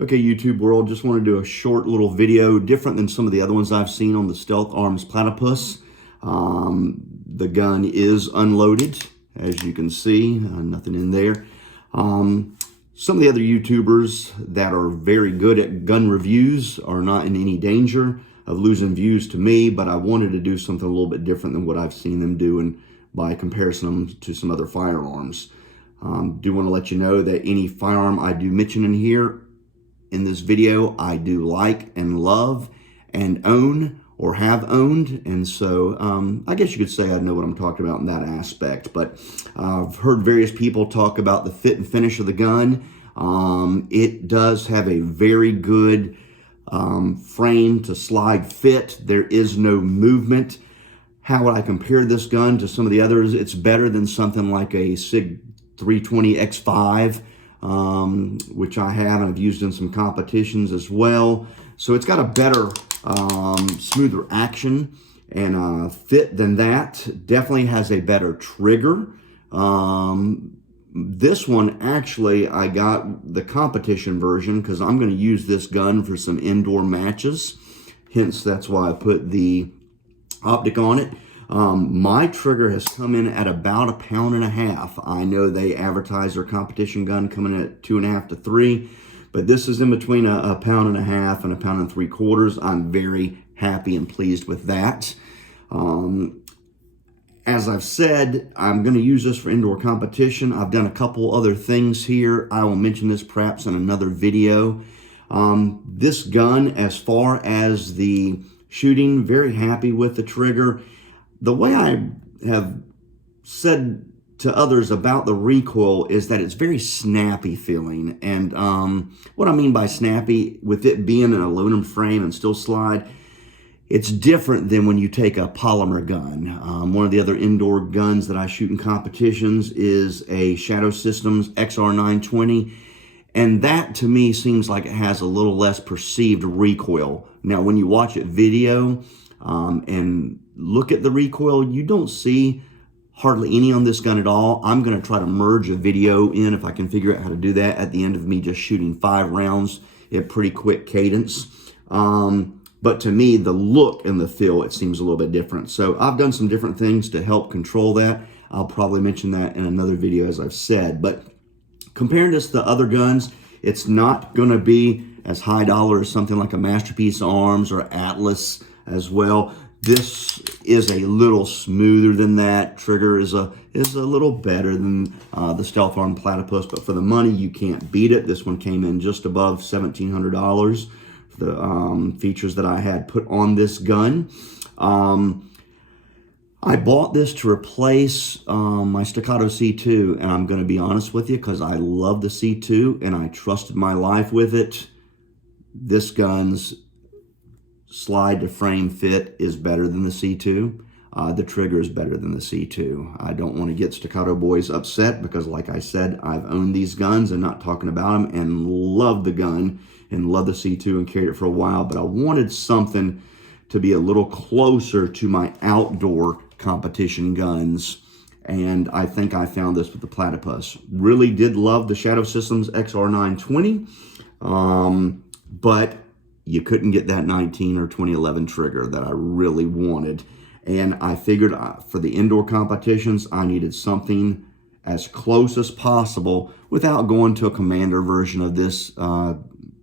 Okay, YouTube world, just want to do a short little video, different than some of the other ones I've seen on the Stealth Arms Platypus. The gun is unloaded, as you can see, nothing in there. Some of the other YouTubers that are very good at gun reviews are not in any danger of losing views to me, but I wanted to do something a little bit different than what I've seen them do, and by comparison to some other firearms. Do want to let you know that any firearm I do mention in here in this video, I do like and love and own or have owned. And so I guess you could say I know what I'm talking about in that aspect. But I've heard various people talk about the fit and finish of the gun. It does have a very good frame to slide fit. There is no movement. How would I compare this gun to some of the others? It's better than something like a SIG 320 X5. Which I have and I've used in some competitions as well. So it's got a better, smoother action and fit than that. Definitely has a better trigger. This one, actually, I got the competition version because I'm going to use this gun for some indoor matches. Hence, that's why I put the optic on it. My trigger has come in at about 1.5 pounds. I know they advertise their competition gun coming at 2.5 to 3, but this is in between 1.5 pounds and 1.75 pounds. I'm very happy and pleased with that. As I've said, I'm going to use this for indoor competition. I've done a couple other things here. I will mention this perhaps in another video. This gun, as far as the shooting, very happy with the trigger. The way I have said to others about the recoil is that it's very snappy feeling. And what I mean by snappy, with it being an aluminum frame and still slide, it's different than when you take a polymer gun. One of the other indoor guns that I shoot in competitions is a Shadow Systems XR920. And that to me seems like it has a little less perceived recoil. Now, when you watch it video, and look at the recoil, you don't see hardly any on this gun at all. I'm going to try to merge a video in, if I can figure out how to do that, at the end of me just shooting 5 rounds at pretty quick cadence. But to me, the look and the feel, it seems a little bit different. So I've done some different things to help control that. I'll probably mention that in another video, as I've said. But comparing this to other guns, it's not going to be as high dollar as something like a Masterpiece Arms or Atlas as well. This is a little smoother than that. Trigger is a little better than the Stealth Arms Platypus, but for the money, you can't beat it. This one came in just above $1,700 for the features that I had put on this gun. I bought this to replace my Staccato C2, and I'm going to be honest with you, because I love the C2 and I trusted my life with it. This gun's slide to frame fit is better than the C2. The trigger is better than the C2. I don't want to get Staccato boys upset because, like I said, I've owned these guns and not talking about them, and love the gun and love the C2 and carried it for a while, but I wanted something to be a little closer to my outdoor competition guns, and I think I found this with the Platypus. Really did love the Shadow Systems XR920, but you couldn't get that 19 or 2011 trigger that I really wanted. And I figured for the indoor competitions, I needed something as close as possible without going to a Commander version of this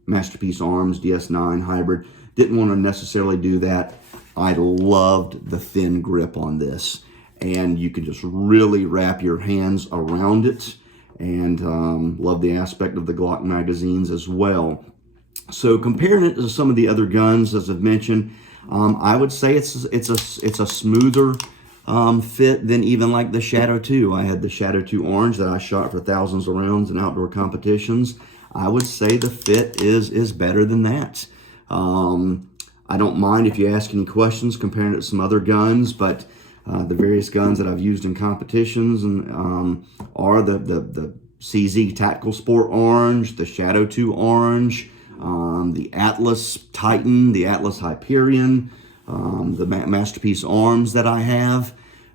Masterpiece Arms DS9 hybrid. Didn't want to necessarily do that. I loved the thin grip on this. And you can just really wrap your hands around it. And love the aspect of the Glock magazines as well. So comparing it to some of the other guns, as I've mentioned, I would say it's a smoother fit than even like the Shadow 2. I had the Shadow 2 Orange that I shot for thousands of rounds in outdoor competitions. I would say the fit is better than that. I don't mind if you ask any questions comparing it to some other guns, but the various guns that I've used in competitions and are the CZ Tactical Sport Orange, the Shadow 2 Orange, the Atlas Titan, the Atlas Hyperion, the Masterpiece Arms that I have,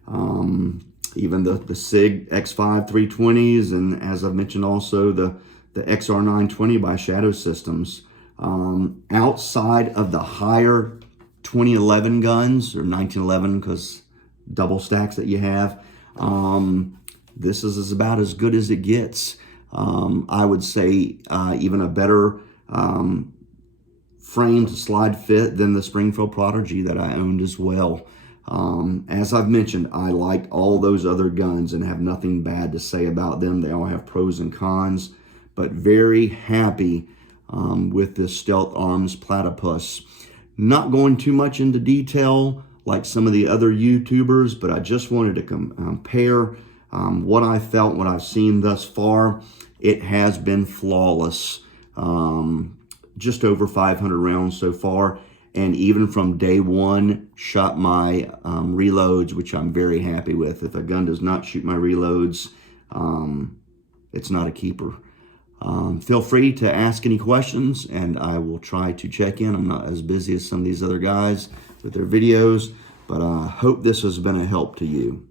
even the SIG X5 320s, and as I've mentioned also the the XR920 by Shadow Systems. Outside of the higher 2011 guns, or 1911 because double stacks that you have, this is about as good as it gets. I would say even a better frame to slide fit than the Springfield Prodigy that I owned as well. As I've mentioned, I liked all those other guns and have nothing bad to say about them. They all have pros and cons, but very happy with this Stealth Arms Platypus. Not going too much into detail like some of the other YouTubers, but I just wanted to compare what I felt, what I've seen thus far. It has been flawless. Just over 500 rounds so far, and even from day one, shot my reloads, which I'm very happy with. If a gun does not shoot my reloads, it's not a keeper. Feel free to ask any questions, and I will try to check in. I'm not as busy as some of these other guys with their videos, but I hope this has been a help to you.